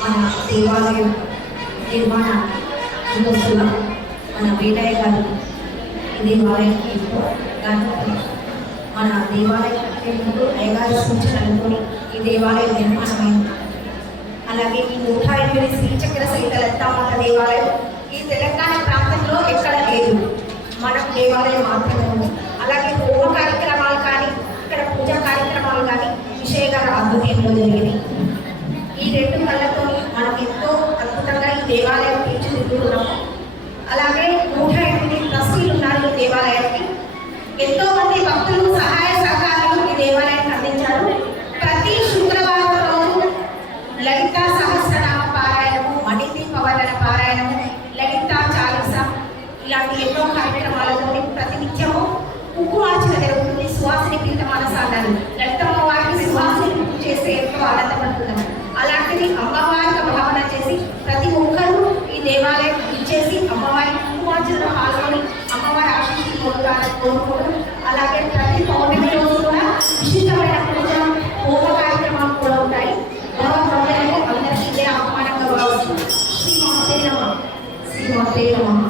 మన దేవాలయం నిర్మాణ ముందస్తుగా మన వేటయ్య గారు ఈ దేవాలయానికి మన దేవాలయం ముందు అయ్యగారి సూచనలతో ఈ దేవాలయం నిర్మాణమైంది. అలాగే ఈ 108 శ్రీచక్ర సహిత లలితామాత దేవాలయం ఈ తెలంగాణ ప్రాంతంలో ఎక్కడ లేదు, మన దేవాలయం మాత్రమే ఉంది. అలాగే హోమ కార్యక్రమాలు కానీ ఇక్కడ పూజా కార్యక్రమాలు కానీ విషయ గారి ఆధ్వర్యంలో జరిగినాయి. ఈ 2 కళ్ళతో మనం ఎంతో అద్భుతంగా ఈ దేవాలయం తీర్చిదిద్దుతున్నాము. అలాగే 108 ట్రస్టీలు ఉన్నారు ఈ దేవాలయానికి. ఎంతో మంది భక్తులు సహాయ సహకారాలు ఈ దేవాలయానికి అందించారు. ప్రతి శుక్రవారం రోజు లలిత సహస్రనామ పారాయణము, మణిదీపవర్ణన పారాయణము, లలిత చాలీస ఇలాంటి ఎన్నో కార్యక్రమాలతో ప్రతినిత్యము కుంకుమార్చన జరుగుతుంది. సువాసిని పీఠమాల సాధారణ లలితమ్మ వారికి సువాసిని చేస్తే ఎంతో ఆనందపడుతున్నాము. అలాంటిది అమ్మవారిగా భావన చేసి ప్రతి ఒక్కరూ ఈ దేవాలయం ఇచ్చేసి అమ్మవారి కుంకుమార్చనలో పాల్గొని అమ్మవారి ఆశీస్సులు పొందుతారని కోరుకోవడం. అలాగే ప్రతి పౌర్ణమి రోజు కూడా విశిష్టమైన పూజ హోమ కార్యక్రమాలు కూడా ఉంటాయి. అందరికీ ఇదే ఆహ్వానంగా భావిస్తున్నాం. శ్రీమాతే నమః.